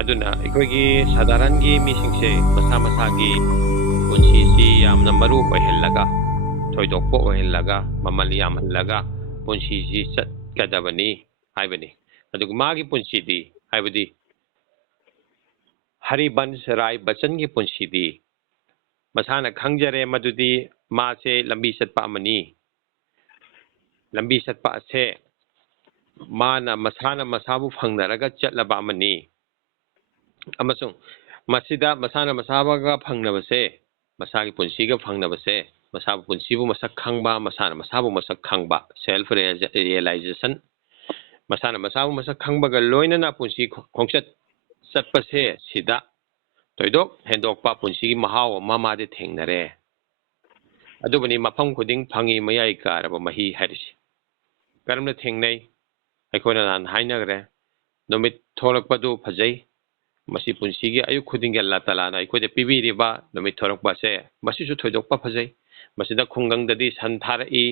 ꯑꯗꯨꯅ ꯑꯩꯈꯣꯏꯒꯤ ꯁꯥꯗꯥꯔꯟꯒꯤ ꯃꯤꯁꯤꯡꯁꯦ ꯃꯁꯥ ꯃꯁꯥꯒꯤ ꯄꯨꯟꯁꯤꯁꯤ ꯌꯥꯝꯅ ꯃꯔꯨ ꯑꯣꯏꯍꯜꯂꯒ ꯊꯣꯏꯗꯣꯛꯄ ꯑꯣꯏꯍꯜꯂꯒ ꯃꯃꯜ ꯌꯥꯝꯍꯜꯂꯒ ꯄꯨꯟꯁꯤꯁꯤ ꯆꯠꯀꯗꯕꯅꯤ ꯍꯥꯏꯕꯅꯤ ꯑꯗꯨꯒ ꯃꯥꯒꯤ ꯄꯨꯟꯁꯤꯗꯤ ꯍꯥꯏꯕꯗꯤ ꯍꯔꯤꯕꯟꯁ ꯔꯥꯏ ꯕꯆꯟꯒꯤ ꯄꯨꯟꯁꯤꯗꯤ ꯃꯁꯥꯅ ꯈꯪꯖꯔꯦ ꯃꯗꯨꯗꯤ ꯃꯥꯁꯦ ꯂꯝꯕꯤ ꯆꯠꯄ ꯑꯃꯅꯤ ꯂꯝꯕꯤ ꯆꯠꯄ ꯑꯁꯦ ꯃꯥꯅ ꯃꯁꯥꯅ ꯃꯁꯥꯕꯨ ꯐꯪꯅꯔꯒ ꯆꯠꯂꯕ ꯑꯃꯅꯤ ꯑꯃꯁꯨꯡ ꯃꯁꯤꯗ ꯃꯁꯥꯅ ꯃꯁꯥꯒ ꯐꯪꯅꯕꯁꯦ ꯃꯁꯥꯒꯤ ꯄꯨꯟꯁꯤꯒ ꯐꯪꯅꯕꯁꯦ ꯃꯁꯥꯕꯨ ꯄꯨꯟꯁꯤꯕꯨ ꯃꯁꯛ ꯈꯪꯕ ꯃꯁꯥꯅ ꯃꯁꯥꯕꯨ ꯃꯁꯛ ꯈꯪꯕ ꯁꯦꯜꯐ ꯔꯤꯌꯦꯂꯥꯏꯖꯦꯁꯟ ꯃꯁꯥꯅ ꯃꯁꯥꯕꯨ ꯃꯁꯛ ꯈꯪꯕꯒ ꯂꯣꯏꯅꯅ ꯄꯨꯟꯁꯤ ꯈꯣꯡꯆꯠ ꯆꯠꯄꯁꯦ ꯁꯤꯗ ꯊꯣꯏꯗꯣꯛ ꯍꯦꯟꯗꯣꯛꯄ ꯄꯨꯟꯁꯤꯒꯤ ꯃꯍꯥꯎ ꯑꯃ ꯃꯥꯗꯤ ꯊꯦꯡꯅꯔꯦ ꯑꯗꯨꯕꯨꯅꯤ ꯃꯐꯝ ꯈꯨꯗꯤꯡ ꯐꯪꯉꯤ ꯃꯌꯥꯏ ꯀꯥꯔꯕ ꯃꯍꯤ ꯍꯥꯏꯔꯤꯁꯤ ꯀꯔꯝꯅ ꯊꯦꯡꯅꯩ ꯑꯩꯈꯣꯏꯅ ꯅꯍꯥꯟ ꯍꯥꯏꯅꯈ꯭ꯔꯦ ꯅꯨꯃꯤꯠ ꯊꯣꯛꯂꯛꯄꯗꯨ ꯐꯖꯩ ꯃꯁꯤ ꯄꯨꯟꯁꯤꯒꯤ ꯑꯌꯨꯛ ꯈꯨꯗꯤꯡꯒꯤ ꯑꯜꯂꯥ ꯇꯥꯂꯥꯅ ꯑꯩꯈꯣꯏꯗ ꯄꯤꯕꯤꯔꯤꯕ ꯅꯨꯃꯤꯠ ꯊꯣꯔꯛꯄꯁꯦ ꯃꯁꯤꯁꯨ ꯊꯣꯏꯗꯣꯛꯄ ꯐꯖꯩ ꯃꯁꯤꯗ ꯈꯨꯡꯒꯪꯗꯗꯤ ꯁꯟ ꯊꯥꯔꯛꯏ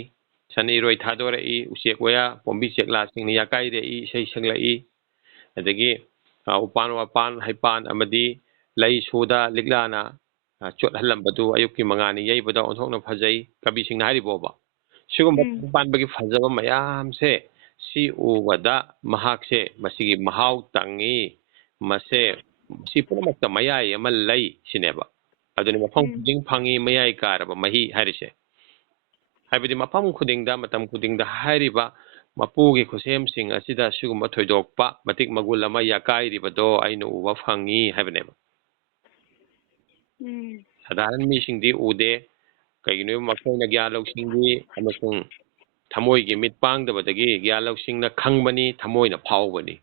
ꯁꯟ ꯏꯔꯣꯏ ꯊꯥꯗꯣꯔꯛꯏ ꯎꯆꯦꯛ ꯋꯥꯌꯥ ꯄꯣꯝꯕꯤ ꯆꯦꯛꯂꯥꯁꯤꯡꯅ ꯌꯥꯀꯥꯏꯔꯛꯏ ꯏꯁꯩ ꯁꯛꯂꯛꯏ ꯑꯗꯒꯤ ꯎꯄꯥꯟ ꯋꯥꯄꯥꯟ ꯍꯩꯄꯥꯟ ꯑꯃꯗꯤ ꯂꯩ ꯁꯨꯗ ꯂꯤꯛꯂꯥꯅ ꯆꯣꯠꯍꯜꯂꯝꯕꯗꯨ ꯑꯌꯨꯛꯀꯤ ꯃꯉꯥꯅꯤ ꯌꯩꯕꯗ ꯑꯣꯟꯊꯣꯛꯅ ꯐꯖꯩ ꯀꯕꯤꯁꯤꯡꯅ ꯍꯥꯏꯔꯤꯕꯣꯕ ꯁꯤꯒꯨꯝꯕ ꯄꯥꯟꯕꯒꯤ ꯐꯖꯕ ꯃꯌꯥꯝꯁꯦ ꯁꯤ ꯎꯕꯗ ꯃꯍꯥꯛꯁꯦ ꯃꯁꯤꯒꯤ ꯃꯍꯥꯎ ꯇꯪꯉꯤ ꯃꯁꯤ ꯄꯨꯝꯅꯃꯛꯇ ꯃꯌꯥꯏ ꯑꯃ ꯂꯩ ꯁꯤꯅꯦꯕ ꯑꯗꯨꯅꯤ ꯃꯐꯝ ꯈꯨꯗꯤꯡ ꯐꯪꯉꯤ ꯃꯌꯥꯏ ꯀꯥꯔꯕ ꯃꯍꯤ ꯍꯥꯏꯔꯤꯁꯦ ꯍꯥꯏꯕꯗꯤ ꯃꯐꯝ ꯈꯨꯗꯤꯡꯗ ꯃꯇꯝ ꯈꯨꯗꯤꯡꯗ ꯍꯥꯏꯔꯤꯕ ꯃꯄꯨꯒꯤ ꯈꯨꯠꯁꯦꯝꯁꯤꯡ ꯑꯁꯤꯗ ꯁꯤꯒꯨꯝꯕ ꯊꯣꯏꯗꯣꯛꯄ ꯃꯇꯤꯛ ꯃꯒꯨꯟ ꯑꯃ ꯌꯥꯀꯥꯏꯔꯤꯕꯗꯣ ꯑꯩꯅ ꯎꯕ ꯐꯪꯉꯤ ꯍꯥꯏꯕꯅꯦꯕ ꯁꯥꯗꯥꯔꯟ ꯃꯤꯁꯤꯡꯗꯤ ꯎꯗꯦ ꯀꯩꯒꯤꯅꯣ ꯃꯈꯣꯏꯅ ꯒ꯭ꯌꯥꯟ ꯂꯧꯁꯤꯡꯒꯤ ꯑꯃꯁꯨꯡ ꯊꯃꯣꯏꯒꯤ ꯃꯤꯠ ꯄꯥꯡꯗꯕꯗꯒꯤ ꯒ꯭ꯌꯥꯟ ꯂꯧꯁꯤꯡꯅ ꯈꯪꯕꯅꯤ ꯊꯃꯣꯏꯅ ꯐꯥꯎꯕꯅꯤ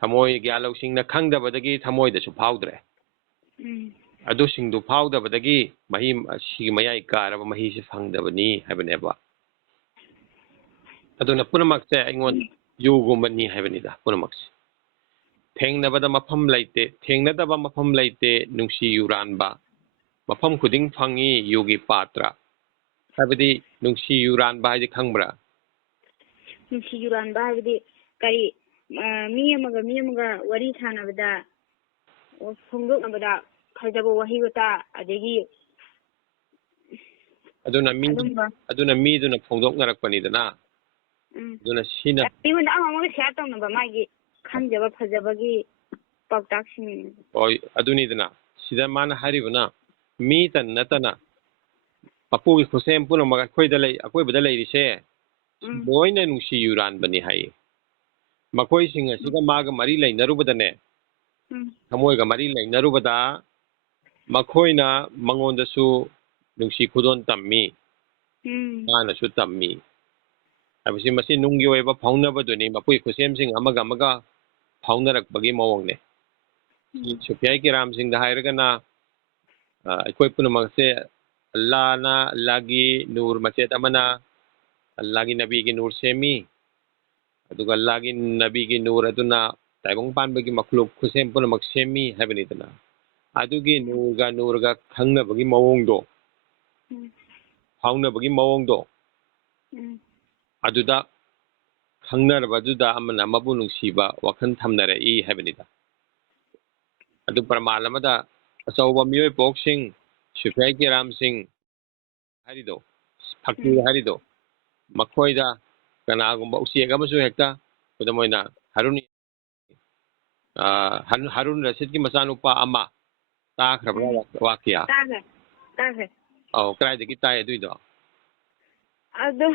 ꯊꯃꯣꯏ ꯒ꯭ꯌꯥꯟ ꯂꯧꯁꯤꯡꯅ ꯈꯪꯗꯕꯗꯒꯤ ꯊꯃꯣꯏꯗꯁꯨ ꯐꯥꯎꯗ꯭ꯔꯦ ꯑꯗꯨꯁꯤꯡꯗꯨ ꯐꯥꯎꯗꯕꯗꯒꯤ ꯃꯍꯤ ꯁꯤꯒꯤ ꯃꯌꯥꯏ ꯀꯥꯔꯕ ꯃꯍꯤꯁꯤ ꯐꯪꯗꯕꯅꯤ ꯍꯥꯏꯕꯅꯦꯕ ꯑꯗꯨꯅ ꯄꯨꯝꯅꯃꯛꯁꯦ ꯑꯩꯉꯣꯟꯗ ꯌꯨꯒꯨꯝꯕꯅꯤ ꯍꯥꯏꯕꯅꯤꯗ ꯄꯨꯝꯅꯃꯛꯁꯦ ꯊꯦꯡꯅꯕꯗ ꯃꯐꯝ ꯂꯩꯇꯦ ꯊꯦꯡꯅꯗꯕ ꯃꯐꯝ ꯂꯩꯇꯦ ꯅꯨꯡꯁꯤ ꯌꯨꯔꯥꯟꯕ ꯃꯐꯝ ꯈꯨꯗꯤꯡ ꯐꯪꯉꯤ ꯌꯨꯒꯤ ꯄꯥꯇ꯭ꯔ ꯍꯥꯏꯕꯗꯤ ꯅꯨꯡꯁꯤ ꯌꯨꯔꯥꯟꯕ ꯍꯥꯏꯗꯤ ꯈꯪꯕ꯭ꯔꯥ ꯅꯨꯡꯁꯤ ꯌꯨꯔꯥꯟꯕ ꯍꯥꯏꯕꯗꯤ ꯀꯔꯤ ꯃꯤ ꯑꯃꯒ ꯋꯥꯔꯤ ꯁꯥꯟꯅꯕꯗ ꯐꯣꯡꯗꯣꯛꯅꯕꯗ ꯐꯖꯕ ꯋꯥꯍꯩ ꯋꯥꯇꯥ ꯑꯗꯒꯤ ꯑꯗꯨꯅ ꯃꯤꯗꯨꯅ ꯐꯣꯡꯗꯣꯛꯅꯔꯛꯄꯅꯤꯗꯅ ꯑꯗꯨꯅ ꯁꯤꯅ ꯃꯤꯉꯣꯟꯗ ꯑꯃꯒ ꯁꯤꯌꯥꯔ ꯇꯧꯅꯕ ꯃꯥꯒꯤ ꯈꯟꯖꯕ ꯐꯖꯕꯒꯤ ꯄꯥꯎꯇꯥꯛꯁꯤꯡ ꯍꯣꯏ ꯑꯗꯨꯅꯤꯗꯅ ꯁꯤꯗ ꯃꯥꯅ ꯍꯥꯏꯔꯤꯕꯅ ꯃꯤꯇ ꯅꯠꯇꯅ ꯃꯄꯨꯒꯤ ꯈꯨꯠꯁꯦꯝ ꯄꯨꯝꯅꯃꯛ ꯑꯀꯣꯏꯕꯗ ꯂꯩꯔꯤꯁꯦ ꯂꯣꯏꯅ ꯅꯨꯡꯁꯤ ꯌꯨꯔꯥꯟꯕꯅꯤ ꯍꯥꯏꯌꯦ ꯃꯈꯣꯏꯁꯤꯡ ꯑꯁꯤꯒ ꯃꯥꯒ ꯃꯔꯤ ꯂꯩꯅꯔꯨꯕꯗꯅꯦ ꯊꯃꯣꯏꯒ ꯃꯔꯤ ꯂꯩꯅꯔꯨꯕꯗ ꯃꯈꯣꯏꯅ ꯃꯉꯣꯟꯗꯁꯨ ꯅꯨꯡꯁꯤ ꯈꯨꯗꯣꯜ ꯇꯝꯃꯤ ꯃꯥꯅꯁꯨ ꯇꯝꯃꯤ ꯍꯥꯏꯕꯁꯤ ꯃꯁꯤ ꯅꯨꯡꯒꯤ ꯑꯣꯏꯕ ꯐꯥꯎꯅꯕꯗꯨꯅꯤ ꯃꯄꯨꯒꯤ ꯈꯨꯠꯁꯦꯝꯁꯤꯡ ꯑꯃꯒ ꯐꯥꯎꯅꯔꯛꯄꯒꯤ ꯃꯑꯣꯡꯅꯦ ꯁꯨꯐꯤꯌꯥ ꯀꯤꯔꯥꯝꯁꯤꯡꯗ ꯍꯥꯏꯔꯒꯅ ꯑꯩꯈꯣꯏ ꯄꯨꯝꯅꯃꯛꯁꯦ ꯑꯜꯂꯥꯒꯤ ꯅꯨꯔ ꯃꯆꯦꯠ ꯑꯃꯅ ꯑꯜꯂꯥꯒꯤ ꯅꯕꯤꯒꯤ ꯅꯨꯔ ꯁꯦꯝꯃꯤ ꯑꯗꯨꯒ ꯑꯜꯂꯥꯒꯤ ꯅꯕꯤꯒꯤ ꯅꯨꯔ ꯑꯗꯨꯅ ꯇꯥꯏꯕꯪ ꯄꯥꯟꯕꯒꯤ ꯃꯈ꯭ꯂꯨꯛ ꯈꯨꯠꯁꯦꯝ ꯄꯨꯝꯅꯃꯛ ꯁꯦꯝꯃꯤ ꯍꯥꯏꯕꯅꯤꯗꯅ ꯑꯗꯨꯒꯤ ꯅꯨꯔꯒ ꯈꯪꯅꯕꯒꯤ ꯃꯑꯣꯡꯗꯣ ꯐꯥꯎꯅꯕꯒꯤ ꯃꯑꯣꯡꯗꯣ ꯑꯗꯨꯗ ꯈꯪꯅꯔꯕꯗꯨꯗ ꯑꯃꯅ ꯑꯃꯕꯨ ꯅꯨꯡꯁꯤꯕ ꯋꯥꯈꯜ ꯊꯝꯅꯔꯛꯏ ꯍꯥꯏꯕꯅꯤꯗ ꯑꯗꯨ ꯄ꯭ꯔꯃꯥꯟ ꯑꯃꯗ ꯑꯆꯧꯕ ꯃꯤꯑꯣꯏ ꯄꯣꯛꯁꯤꯡ ꯁꯨꯐꯤꯌꯥ ꯀꯤꯔꯥꯝꯁꯤꯡ ꯍꯥꯏꯔꯤꯗꯣ ꯐꯀꯤꯔ ꯍꯥꯏꯔꯤꯗꯣ ꯃꯈꯣꯏꯗ ꯀꯅꯥꯒꯨꯝꯕ ꯎꯆꯦꯛ ꯑꯃꯁꯨ ꯍꯦꯛꯇ ꯈꯨꯗꯝ ꯑꯣꯏꯅ ꯍꯥꯔꯨꯟ ꯔꯁꯤꯗꯀꯤ ꯃꯆꯥꯅꯨꯄꯥ ꯑꯃ ꯇꯥꯈ꯭ꯔꯕ꯭ꯔꯥ ꯋꯥꯀꯤꯌꯥ ꯇꯥꯈ꯭ꯔꯦ ꯑꯧ ꯀꯗꯥꯏꯗꯒꯤ ꯇꯥꯏ ꯑꯗꯨꯏꯗꯣ ꯑꯗꯨ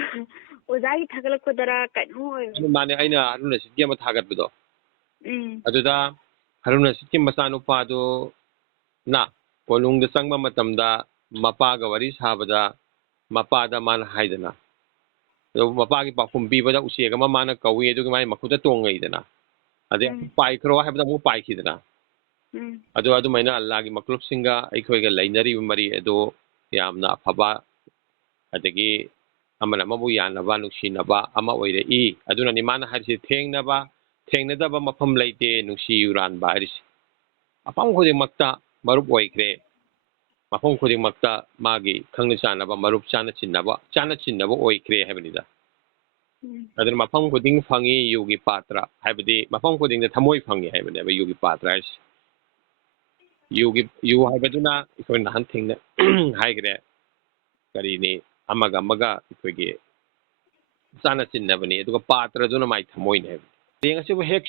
ꯑꯣꯖꯥꯒꯤ ꯊꯥꯒꯠꯂꯛꯄꯗꯔ ꯀꯩꯅꯣ ꯑꯣꯏꯕ ꯃꯥꯅꯦ ꯑꯩꯅ ꯍꯥꯔꯨꯟ ꯔꯁꯤꯗꯀꯤ ꯑꯃ ꯊꯥꯒꯠꯄꯗꯣ ꯑꯗꯨꯗ ꯍꯥꯔꯨꯟ ꯔꯁꯤꯗꯀꯤ ꯃꯆꯥꯅꯨꯄꯥꯗꯨꯅ ꯀꯣꯅꯨꯡꯗ ꯆꯪꯕ ꯃꯇꯝꯗ ꯃꯄꯥꯒ ꯋꯥꯔꯤ ꯁꯥꯕꯗ ꯃꯄꯥꯗ ꯃꯥꯅ ꯍꯥꯏꯗꯅ ꯑꯗꯨ ꯃꯄꯥꯒꯤ ꯄꯥꯎꯈꯨꯝ ꯄꯤꯕꯗ ꯎꯆꯦꯛ ꯑꯃ ꯃꯥꯅ ꯀꯧꯏ ꯑꯗꯨꯒ ꯃꯥꯒꯤ ꯃꯈꯨꯠꯇ ꯇꯣꯡꯉꯛꯏꯗꯅ ꯑꯗꯩ ꯄꯥꯏꯈ꯭ꯔꯣ ꯍꯥꯏꯕꯗ ꯑꯃꯨꯛ ꯄꯥꯏꯈꯤꯗꯅ ꯑꯗꯣ ꯑꯗꯨꯃꯥꯏꯅ ꯑꯜꯂꯥꯒꯤ ꯃꯛꯂꯨꯞꯁꯤꯡꯒ ꯑꯩꯈꯣꯏꯒ ꯂꯩꯅꯔꯤꯕ ꯃꯔꯤ ꯑꯗꯨ ꯌꯥꯝꯅ ꯑꯐꯕ ꯑꯗꯒꯤ ꯑꯃꯅ ꯑꯃꯕꯨ ꯌꯥꯅꯕ ꯅꯨꯡꯁꯤꯅꯕ ꯑꯃ ꯑꯣꯏꯔꯛꯏ ꯑꯗꯨꯅꯅꯤ ꯃꯥꯅ ꯍꯥꯏꯔꯤꯁꯤ ꯊꯦꯡꯅꯗꯕ ꯃꯐꯝ ꯂꯩꯇꯦ ꯅꯨꯡꯁꯤ ꯌꯨꯔꯥꯟꯕ ꯍꯥꯏꯔꯤꯁꯤ ꯃꯐꯝ ꯈꯨꯗꯤꯡꯃꯛꯇ ꯃꯔꯨꯞ ꯑꯣꯏꯈ꯭ꯔꯦ ꯃꯐꯝ ꯈꯨꯗꯤꯡꯃꯛꯇ ꯃꯥꯒꯤ ꯈꯪꯅ ꯆꯥꯟꯅꯕ ꯃꯔꯨꯞ ꯆꯥꯅ ꯆꯤꯟꯅꯕ ꯑꯣꯏꯈ꯭ꯔꯦ ꯍꯥꯏꯕꯅꯤꯗ ꯑꯗꯨꯅ ꯃꯐꯝ ꯈꯨꯗꯤꯡ ꯐꯪꯉꯤ ꯌꯨꯒꯤ ꯄꯥꯇ꯭ꯔ ꯍꯥꯏꯕꯗꯤ ꯃꯐꯝ ꯈꯨꯗꯤꯡꯗ ꯊꯃꯣꯏ ꯐꯪꯉꯤ ꯍꯥꯏꯕꯅꯦꯕ ꯌꯨꯒꯤ ꯄꯥꯇ꯭ꯔ ꯍꯥꯏꯁꯦ ꯌꯨ ꯍꯥꯏꯕꯗꯨꯅ ꯑꯩꯈꯣꯏ ꯅꯍꯥꯟ ꯊꯦꯡꯅ ꯍꯥꯏꯈ꯭ꯔꯦ ꯀꯔꯤꯅꯤ ꯑꯃꯒ ꯑꯃꯒ ꯑꯩꯈꯣꯏꯒꯤ ꯆꯥꯅ ꯆꯤꯟꯅꯕꯅꯤ ꯑꯗꯨꯒ ꯄꯥꯇ꯭ꯔꯗꯨꯅ ꯃꯥꯏ ꯊꯃꯣꯏꯅꯤ ꯍꯥꯏꯕ ꯇꯦꯡ ꯑꯁꯤꯕꯨ ꯍꯦꯛ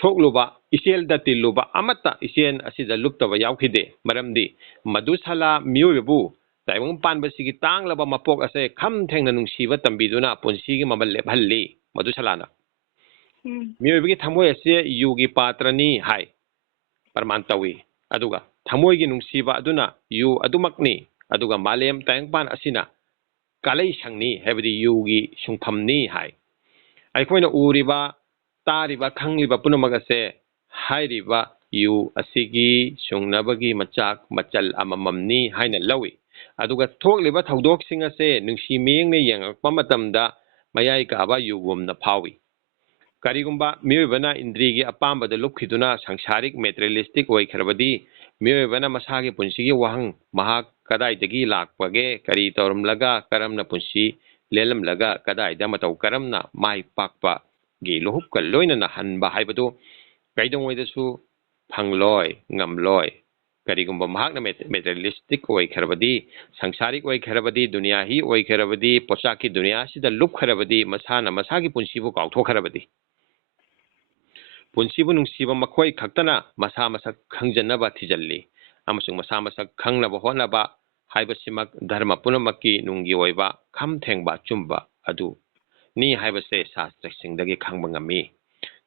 ꯁꯣꯛꯂꯨꯕ ꯏꯆꯦꯜꯗ ꯇꯤꯜꯂꯨꯕ ꯑꯃꯠꯇ ꯏꯆꯦꯜ ꯑꯁꯤꯗ ꯂꯨꯞꯇꯕ ꯌꯥꯎꯈꯤꯗꯦ ꯃꯔꯝꯗꯤ ꯃꯗꯨꯁꯥꯂꯥ ꯃꯤꯑꯣꯏꯕꯕꯨ ꯇꯥꯏꯕꯪ ꯄꯥꯟꯕꯁꯤꯒꯤ ꯇꯥꯡꯂꯕ ꯃꯄꯣꯛ ꯑꯁꯦ ꯈꯝ ꯊꯦꯡꯅ ꯅꯨꯡꯁꯤꯕ ꯇꯝꯕꯤꯗꯨꯅ ꯄꯨꯟꯁꯤꯒꯤ ꯃꯃꯜ ꯂꯦꯞꯍꯜꯂꯤ ꯃꯗꯨꯁꯥꯂꯥꯅ ꯃꯤꯑꯣꯏꯕꯒꯤ ꯊꯃꯣꯏ ꯑꯁꯤ ꯌꯨꯒꯤ ꯄꯥꯇ꯭ꯔꯅꯤ ꯍꯥꯏ ꯄ꯭ꯔꯃꯥꯟ ꯇꯧꯏ ꯑꯗꯨꯒ ꯊꯃꯣꯏꯒꯤ ꯅꯨꯡꯁꯤꯕ ꯑꯗꯨꯅ ꯌꯨ ꯑꯗꯨꯃꯛꯅꯤ ꯑꯗꯨꯒ ꯃꯥꯂꯦꯝ ꯇꯥꯏꯕꯪꯄꯥꯟ ꯑꯁꯤꯅ ꯀꯥꯂꯩꯁꯪꯅꯤ ꯍꯥꯏꯕꯗꯤ ꯌꯨꯒꯤ ꯁꯨꯡꯐꯝꯅꯤ ꯍꯥꯏ ꯑꯩꯈꯣꯏꯅ ꯎꯔꯤꯕ ꯇꯥꯔꯤꯕ ꯈꯪꯂꯤꯕ ꯄꯨꯝꯅꯃꯛ ꯑꯁꯦ ꯍꯥꯏꯔꯤꯕ ꯌꯨ ꯑꯁꯤꯒꯤ ꯁꯨꯡꯅꯕꯒꯤ ꯃꯆꯥꯛ ꯃꯆꯜ ꯑꯃꯃꯝꯅꯤ ꯍꯥꯏꯅ ꯂꯧꯏ ꯑꯗꯨꯒ ꯊꯣꯛꯂꯤꯕ ꯊꯧꯗꯣꯛꯁꯤꯡ ꯑꯁꯦ ꯅꯨꯡꯁꯤ ꯃꯤꯠꯌꯦꯡꯅ ꯌꯦꯡꯉꯛꯄ ꯃꯇꯝꯗ ꯃꯌꯥꯏ ꯀꯥꯕ ꯌꯨꯒꯨꯝꯅ ꯐꯥꯎꯏ ꯀꯔꯤꯒꯨꯝꯕ ꯃꯤꯑꯣꯏꯕꯅ ꯏꯟꯗ꯭ꯔꯤꯒꯤ ꯑꯄꯥꯝꯕꯗ ꯂꯨꯞꯈꯤꯗꯨꯅ ꯁꯪꯁꯥꯔꯤक ꯃꯦꯇꯔꯤꯌꯦꯂꯤꯁꯇꯤक ꯑꯣꯏꯈ꯭ꯔꯕꯗꯤ ꯃꯤꯑꯣꯏꯕꯅ ꯃꯁꯥꯒꯤ ꯄꯨꯟꯁꯤꯒꯤ ꯋꯥꯍꯪ ꯃꯍꯥꯛ ꯀꯗꯥꯏꯗꯒꯤ ꯂꯥꯛꯄꯒꯦ ꯀꯔꯤ ꯇꯧꯔꯝꯂꯒ ꯀꯔꯝꯅ ꯄꯨꯟꯁꯤ ꯂꯦꯜꯂꯝꯂꯒ ꯀꯗꯥꯏꯗ ꯃꯇꯧ ꯀꯔꯝꯅ ꯃꯥꯏ ꯄꯥꯛꯄꯒꯤ ꯂꯨꯍꯨꯞꯀ ꯂꯣꯏꯅꯅ ꯍꯟꯕ ꯍꯥꯏꯕꯗꯨ ꯀꯩꯗꯧꯉꯩꯗꯁꯨ ꯐꯪꯂꯣꯏ ꯉꯝꯂꯣꯏ ꯀꯔꯤꯒꯨꯝꯕ ꯃꯍꯥꯛꯅ ꯃꯦꯇꯔꯤꯌꯦꯂꯤꯁꯇꯤक ꯑꯣꯏꯈ꯭ꯔꯕꯗꯤ ꯁꯪꯁꯥꯔꯤक ꯑꯣꯏꯈ꯭ꯔꯕꯗꯤ ꯗꯨꯅꯤꯌꯥꯍꯤ ꯑꯣꯏꯈ꯭ꯔꯕꯗꯤ ꯄꯣꯠꯆꯥꯛꯀꯤ ꯗꯨꯅꯤꯌꯥꯁꯤꯗ ꯂꯨꯞꯈ꯭ꯔꯕꯗꯤ ꯃꯁꯥꯅ ꯃꯁꯥꯒꯤ ꯄꯨꯟꯁꯤꯕꯨ ꯀꯥꯎꯊꯣꯛꯈ꯭ꯔꯕꯗꯤ ꯄꯨꯟꯁꯤꯕꯨ ꯅꯨꯡꯁꯤꯕ ꯃꯈꯣꯏ ꯈꯛꯇꯅ ꯃꯁꯥ ꯃꯁꯛ ꯈꯪꯖꯅꯕ ꯊꯤꯖꯜꯂꯤ ꯑꯃꯁꯨꯡ ꯃꯁꯥ ꯃꯁꯛ ꯈꯪꯅꯕ ꯍꯣꯠꯅꯕ ꯍꯥꯏꯕꯁꯤꯃꯛ ꯙꯔꯃ ꯄꯨꯝꯅꯃꯛꯀꯤ ꯅꯨꯡꯒꯤ ꯑꯣꯏꯕ ꯈꯝ ꯊꯦꯡꯕ ꯑꯆꯨꯝꯕ ꯑꯗꯨ ꯅꯤ ꯍꯥꯏꯕꯁꯦ ꯁꯥꯁꯇ꯭ꯔꯁꯤꯡꯗꯒꯤ ꯈꯪꯕ ꯉꯝꯃꯤ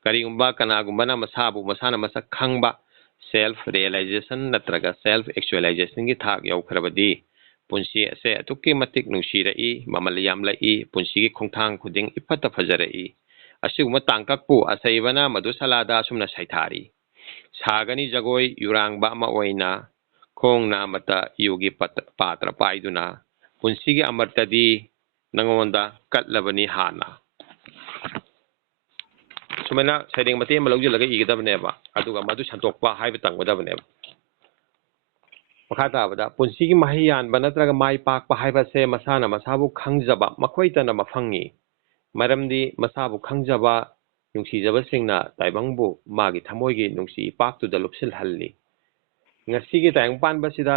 ꯀꯔꯤꯒꯨꯝꯕ ꯀꯅꯥꯒꯨꯝꯕꯅ ꯃꯁꯥꯕꯨ ꯃꯁꯥꯅ ꯃꯁꯛ ꯈꯪꯕ ꯁꯦꯜꯐ ꯔꯤꯌꯦꯂꯥꯏꯖꯦꯁꯟ ꯅꯠꯇ꯭ꯔꯒ ꯁꯦꯜꯐ ꯑꯦꯛꯆꯨꯑꯦꯂꯥꯏꯖꯦꯁꯟꯒꯤ ꯊꯥꯛ ꯌꯧꯈ꯭ꯔꯕꯗꯤ ꯄꯨꯟꯁꯤ ꯑꯁꯦ ꯑꯗꯨꯛꯀꯤ ꯃꯇꯤꯛ ꯅꯨꯡꯁꯤꯔꯛꯏ ꯃꯃꯜ ꯌꯥꯝꯂꯛꯏ ꯄꯨꯟꯁꯤꯒꯤ ꯈꯣꯡꯊꯥꯡ ꯈꯨꯗꯤꯡ ꯏꯐꯠꯇ ꯐꯖꯔꯛꯏ ꯑꯁꯤꯒꯨꯝꯕ ꯇꯥꯡꯀꯛꯄꯨ ꯑꯁꯩꯕꯅ ꯃꯗꯨꯁꯥꯂꯥꯗ ꯑꯁꯨꯝꯅ ꯁꯩꯊꯥꯔꯤ ꯁꯥꯒꯅꯤ ꯖꯒꯣꯏ ꯌꯨꯔꯥꯡꯕ ꯑꯃ ꯑꯣꯏꯅ ꯈꯣꯡ ꯅꯥꯃꯇ ꯌꯨꯒꯤ ꯄꯥꯇ꯭ꯔ ꯄꯥꯏꯗꯨꯅ ꯄꯨꯟꯁꯤꯒꯤ ꯑꯃꯔꯇꯗꯤ ꯅꯉꯣꯟꯗ ꯀꯠꯂꯕꯅꯤ ꯍꯥꯟꯅ ꯁꯨꯃꯥꯏꯅ ꯁꯩꯔꯦꯡ ꯃꯇꯦꯛ ꯑꯃ ꯂꯧꯁꯤꯜꯂꯒ ꯏꯒꯗꯕꯅꯦꯕ ꯑꯗꯨꯒ ꯃꯗꯨ ꯁꯟꯇꯣꯛꯄ ꯍꯥꯏꯕ ꯇꯝꯒꯗꯕꯅꯦꯕ ꯃꯈꯥ ꯇꯥꯕꯗ ꯄꯨꯟꯁꯤꯒꯤ ꯃꯍꯩ ꯌꯥꯟꯕ ꯅꯠꯇ꯭ꯔꯒ ꯃꯥꯏ ꯄꯥꯛꯄ ꯍꯥꯏꯕꯁꯦ ꯃꯁꯥꯅ ꯃꯁꯥꯕꯨ ꯈꯪꯖꯕ ꯃꯈꯣꯏꯇꯅ ꯃꯐꯪꯉꯤ ꯃꯔꯝꯗꯤ ꯃꯁꯥꯕꯨ ꯈꯪꯖꯕ ꯅꯨꯡꯁꯤꯖꯕꯁꯤꯡꯅ ꯇꯥꯏꯕꯪꯕꯨ ꯃꯥꯒꯤ ꯊꯃꯣꯏꯒꯤ ꯅꯨꯡꯁꯤ ꯏꯄꯥꯛꯇꯨꯗ ꯂꯨꯞꯁꯤꯜꯍꯜꯂꯤ ꯉꯁꯤꯒꯤ ꯇꯥꯏꯕꯪꯄꯥꯟꯕꯁꯤꯗ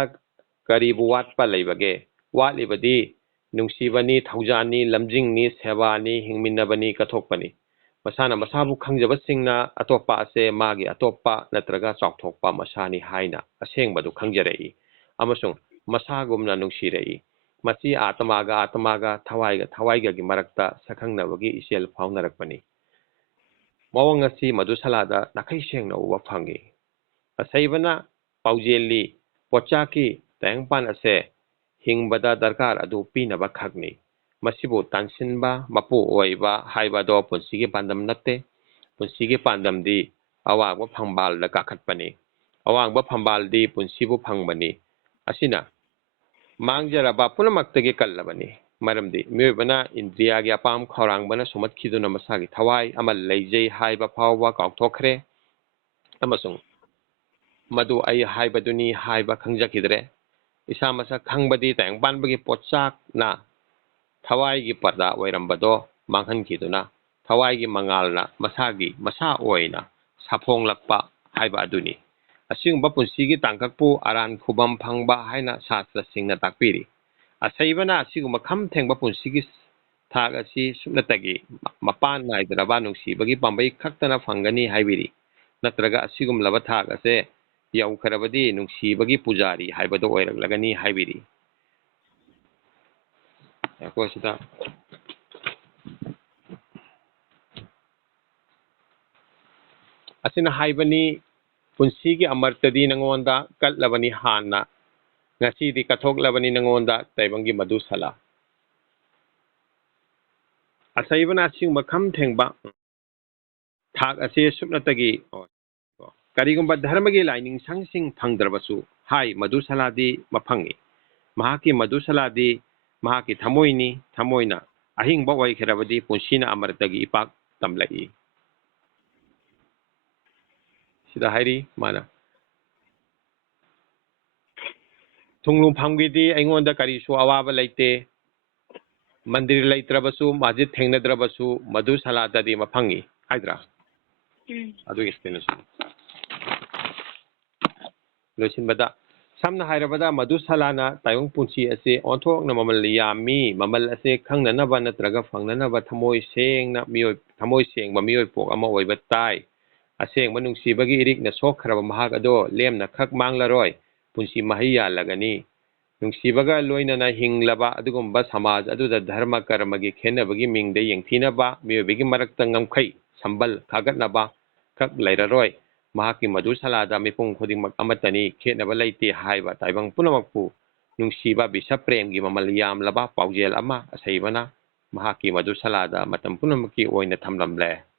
ꯀꯔꯤꯕꯨ ꯋꯥꯠꯄ ꯂꯩꯕꯒꯦ ꯋꯥꯠꯂꯤꯕꯗꯤ ꯅꯨꯡꯁꯤꯕꯅꯤ ꯊꯧꯖꯥꯟꯅꯤ ꯂꯝꯖꯤꯡꯅꯤ ꯁꯦꯕꯥꯅꯤ ꯍꯤꯡꯃꯤꯟꯅꯕꯅꯤ ꯀꯠꯊꯣꯛꯄꯅꯤ ꯃꯁꯥꯅ ꯃꯁꯥꯕꯨ ꯈꯪꯖꯕꯁꯤꯡꯅ ꯑꯇꯣꯞꯄ ꯑꯁꯦ ꯃꯥꯒꯤ ꯑꯇꯣꯞꯄ ꯅꯠꯇ꯭ꯔꯒ ꯆꯥꯎꯊꯣꯛꯄ ꯃꯁꯥꯅꯤ ꯍꯥꯏꯅ ꯑꯁꯦꯡꯕꯗꯨ ꯈꯪꯖꯔꯛꯏ ꯑꯃꯁꯨꯡ ꯃꯁꯥꯒꯨꯝꯅ ꯅꯨꯡꯁꯤꯔꯛꯏ ꯃꯁꯤ ꯑꯥꯇꯃꯥꯒ ꯊꯋꯥꯏꯒꯒꯤ ꯃꯔꯛꯇ ꯁꯛꯈꯪꯅꯕꯒꯤ ꯏꯆꯦꯜ ꯐꯥꯎꯅꯔꯛꯄꯅꯤ ꯃꯑꯣꯡ ꯑꯁꯤ ꯃꯗꯨꯁꯥꯂꯥꯗ ꯅꯥꯈꯩ ꯁꯦꯡꯅ ꯎꯕ ꯐꯪꯏ ꯑꯁꯩꯕꯅ ꯄꯥꯎꯖꯦꯜꯂꯤ ꯄꯣꯠꯆꯥꯛꯀꯤ ꯇꯥꯏꯕꯪꯄꯥꯟ ꯑꯁꯦ ꯍꯤꯡꯕꯗ ꯗꯔꯀꯥꯔ ꯑꯗꯨ ꯄꯤꯅꯕ ꯈꯛꯅꯤ ꯃꯁꯤꯕꯨ ꯇꯥꯟꯁꯤꯟꯕ ꯃꯄꯨ ꯑꯣꯏꯕ ꯍꯥꯏꯕꯗꯣ ꯄꯨꯟꯁꯤꯒꯤ ꯄꯥꯟꯗꯝ ꯅꯠꯇꯦ ꯄꯨꯟꯁꯤꯒꯤ ꯄꯥꯟꯗꯝꯗꯤ ꯑꯋꯥꯡꯕ ꯐꯝꯕꯥꯜꯗ ꯀꯥꯈꯠꯄꯅꯤ ꯑꯋꯥꯡꯕ ꯐꯝꯕꯥꯜꯗꯤ ꯄꯨꯟꯁꯤꯕꯨ ꯐꯪꯕꯅꯤ ꯑꯁꯤꯅ ꯃꯥꯡꯖꯔꯕ ꯄꯨꯝꯅꯃꯛꯇꯒꯤ ꯀꯜꯂꯕꯅꯤ ꯃꯔꯝꯗꯤ ꯃꯤꯑꯣꯏꯕꯅ ꯏꯟꯗ꯭ꯔꯤꯌꯥꯒꯤ ꯑꯄꯥꯝ ꯈꯧꯔꯥꯡꯕꯅ ꯁꯨꯃꯠꯈꯤꯗꯨꯅ ꯃꯁꯥꯒꯤ ꯊꯋꯥꯏ ꯑꯃ ꯂꯩꯖꯩ ꯍꯥꯏꯕ ꯐꯥꯎꯕ ꯀꯥꯎꯊꯣꯛꯈ꯭ꯔꯦ ꯑꯃꯁꯨꯡ ꯃꯗꯨ ꯑꯩ ꯍꯥꯏꯕꯗꯨꯅꯤ ꯍꯥꯏꯕ ꯈꯪꯖꯈꯤꯗ꯭ꯔꯦ ꯏꯁꯥ ꯃꯁꯛ ꯈꯪꯕꯗꯤ ꯇꯥꯏꯕꯪꯄꯥꯟꯕꯒꯤ ꯄꯣꯠꯆꯥꯛꯅ ꯊꯋꯥꯏꯒꯤ ꯄꯔꯗꯥ ꯑꯣꯏꯔꯝꯕꯗꯣ ꯃꯥꯡꯍꯟꯈꯤꯗꯨꯅ ꯊꯋꯥꯏꯒꯤ ꯃꯉꯥꯜꯅ ꯃꯁꯥ ꯑꯣꯏꯅ ꯁꯥꯐꯣꯡꯂꯛꯄ ꯍꯥꯏꯕ ꯑꯗꯨꯅꯤ ꯑꯁꯤꯒꯨꯝꯕ ꯄꯨꯟꯁꯤꯒꯤ ꯇꯥꯡꯀꯛꯄꯨ ꯑꯔꯥꯟ ꯈꯨꯕꯝ ꯐꯪꯕ ꯍꯥꯏꯅ ꯁꯥꯁꯇ꯭ꯔꯁꯤꯡꯅ ꯇꯥꯛꯄꯤꯔꯤ ꯑꯁꯩꯕꯅ ꯑꯁꯤꯒꯨꯝꯕ ꯈꯝ ꯊꯦꯡꯕ ꯄꯨꯟꯁꯤꯒꯤ ꯊꯥꯛ ꯑꯁꯤ ꯁꯨꯞꯅꯇꯒꯤ ꯃꯄꯥꯟ ꯅꯥꯏꯗ꯭ꯔꯕ ꯅꯨꯡꯁꯤꯕꯒꯤ ꯄꯥꯝꯕꯩ ꯈꯛꯇꯅ ꯐꯪꯒꯅꯤ ꯍꯥꯏꯕꯤꯔꯤ ꯅꯠꯇ꯭ꯔꯒ ꯑꯁꯤꯒꯨꯝꯂꯕ ꯊꯥꯛ ꯑꯁꯦ ꯌꯧꯈ꯭ꯔꯕꯗꯤ ꯅꯨꯡꯁꯤꯕꯒꯤ ꯄꯨꯖꯥꯔꯤ ꯍꯥꯏꯕꯗꯣ ꯑꯣꯏꯔꯛꯂꯒꯅꯤ ꯍꯥꯏꯕꯤꯔꯤ ꯁꯤꯗ ꯑꯁꯤꯅ ꯍꯥꯏꯕꯅꯤ ꯄꯨꯟꯁꯤꯒꯤ ꯑꯃꯔꯇꯗꯤ ꯅꯉꯣꯟꯗ ꯀꯠꯂꯕꯅꯤ ꯍꯥꯟꯅ ꯉꯁꯤꯗꯤ ꯀꯠꯊꯣꯛꯂꯕꯅꯤ ꯅꯉꯣꯟꯗ ꯇꯥꯏꯕꯪꯒꯤ ꯃꯗꯨꯁꯥꯂꯥ ꯑꯁꯩꯕꯅ ꯑꯁꯤꯒꯨꯝꯕ ꯈꯝ ꯊꯦꯡꯕ ꯊꯥꯛ ꯑꯁꯤ ꯁꯨꯞꯅꯇꯒꯤ ꯀꯔꯤꯒꯨꯝꯕ ꯙꯔꯃꯒꯤ ꯂꯥꯏꯅꯤꯡꯁꯪꯁꯤꯡ ꯐꯪꯗ꯭ꯔꯕꯁꯨ ꯍꯥꯏ ꯃꯗꯨꯁꯥꯂꯥꯗꯤ ꯃꯐꯪꯉꯤ ꯃꯍꯥꯛꯀꯤ ꯃꯗꯨꯁꯥꯂꯥꯗꯤ ꯃꯍꯥꯛꯀꯤ ꯊꯃꯣꯏꯅꯤ ꯊꯃꯣꯏꯅ ꯑꯍꯤꯡꯕ ꯑꯣꯏꯈ꯭ꯔꯕꯗꯤ ꯄꯨꯟꯁꯤꯅ ꯑꯃꯔꯇꯒꯤ ꯏꯄꯥꯛ ꯇꯝꯂꯛꯏ ꯁꯤꯗ ꯍꯥꯏꯔꯤ ꯃꯥꯅ ꯊꯨꯡꯂꯨꯐꯝꯒꯤꯗꯤ ꯑꯩꯉꯣꯟꯗ ꯀꯔꯤꯁꯨ ꯑꯋꯥꯕ ꯂꯩꯇꯦ ꯃꯟꯗꯤꯔ ꯂꯩꯇ꯭ꯔꯕꯁꯨ ꯃꯁꯖꯤꯗ ꯊꯦꯡꯅꯗ꯭ꯔꯕꯁꯨ ꯃꯗꯨ ꯁꯂꯥꯗꯗꯤ ꯃꯐꯪꯉꯤ ꯍꯥꯏꯗ꯭ꯔꯥ ꯑꯗꯨꯒꯤ ꯑꯦꯛꯁꯄ꯭ꯂꯦꯅꯦꯁꯟ ꯂꯣꯏꯁꯤꯟꯕꯗ ꯁꯝꯅ ꯍꯥꯏꯔꯕꯗ ꯃꯗꯨ ꯁꯂꯥꯅ ꯇꯥꯏꯕꯪ ꯄꯨꯟꯁꯤ ꯑꯁꯤ ꯑꯣꯟꯊꯣꯛꯅ ꯃꯃꯜ ꯌꯥꯝꯃꯤ ꯃꯃꯜ ꯑꯁꯤ ꯈꯪꯅꯅꯕ ꯅꯠꯇ꯭ꯔꯒ ꯐꯪꯅꯅꯕ ꯊꯃꯣꯏ ꯁꯦꯡꯕ ꯃꯤꯑꯣꯏ ꯄꯣꯛ ꯑꯃ ꯑꯣꯏꯕ ꯇꯥꯏ ꯑꯁꯦꯡꯕ ꯅꯨꯡꯁꯤꯕꯒꯤ ꯏꯔꯤꯛꯅ ꯁꯣꯛꯈ꯭ꯔꯕ ꯃꯍꯥꯛ ꯑꯗꯣ ꯂꯦꯝꯅ ꯈꯛ ꯃꯥꯡꯂꯔꯣꯏ ꯄꯨꯟꯁꯤ ꯃꯍꯩ ꯌꯥꯜꯂꯒꯅꯤ ꯅꯨꯡꯁꯤꯕꯒ ꯂꯣꯏꯅꯅ ꯍꯤꯡꯂꯕ ꯑꯗꯨꯒꯨꯝꯕ ꯁꯃꯥꯖ ꯑꯗꯨꯗ ꯙꯔꯃ ꯀꯔꯃꯒꯤ ꯈꯦꯟꯅꯕꯒꯤ ꯃꯤꯡꯗ ꯌꯦꯡꯊꯤꯅꯕ ꯃꯤꯑꯣꯏꯕꯒꯤ ꯃꯔꯛꯇ ꯉꯝꯈꯩ ꯁꯝꯕꯜ ꯈꯥꯒꯠꯅꯕ ꯈꯛ ꯂꯩꯔꯔꯣꯏ ꯃꯍꯥꯛꯀꯤ ꯃꯗꯨ ꯁꯂꯥꯗ ꯃꯤꯄꯨꯝ ꯈꯨꯗꯤꯡꯃꯛ ꯑꯃꯠꯇꯅꯤ ꯈꯦꯠꯅꯕ ꯂꯩꯇꯦ ꯍꯥꯏꯕ ꯇꯥꯏꯕꯪ ꯄꯨꯝꯅꯃꯛꯄꯨ ꯅꯨꯡꯁꯤꯕ ꯕꯤꯁ ꯄ꯭ꯔꯦꯝꯒꯤ ꯃꯃꯜ ꯌꯥꯝꯂꯕ ꯄꯥꯎꯖꯦꯜ ꯑꯃ ꯑꯁꯩꯕꯅ ꯃꯍꯥꯛꯀꯤ ꯃꯗꯨ ꯁꯂꯥꯗ ꯃꯇꯝ ꯄꯨꯝꯅꯃꯛꯀꯤ ꯑꯣꯏꯅ ꯊꯝꯂꯝꯂꯦ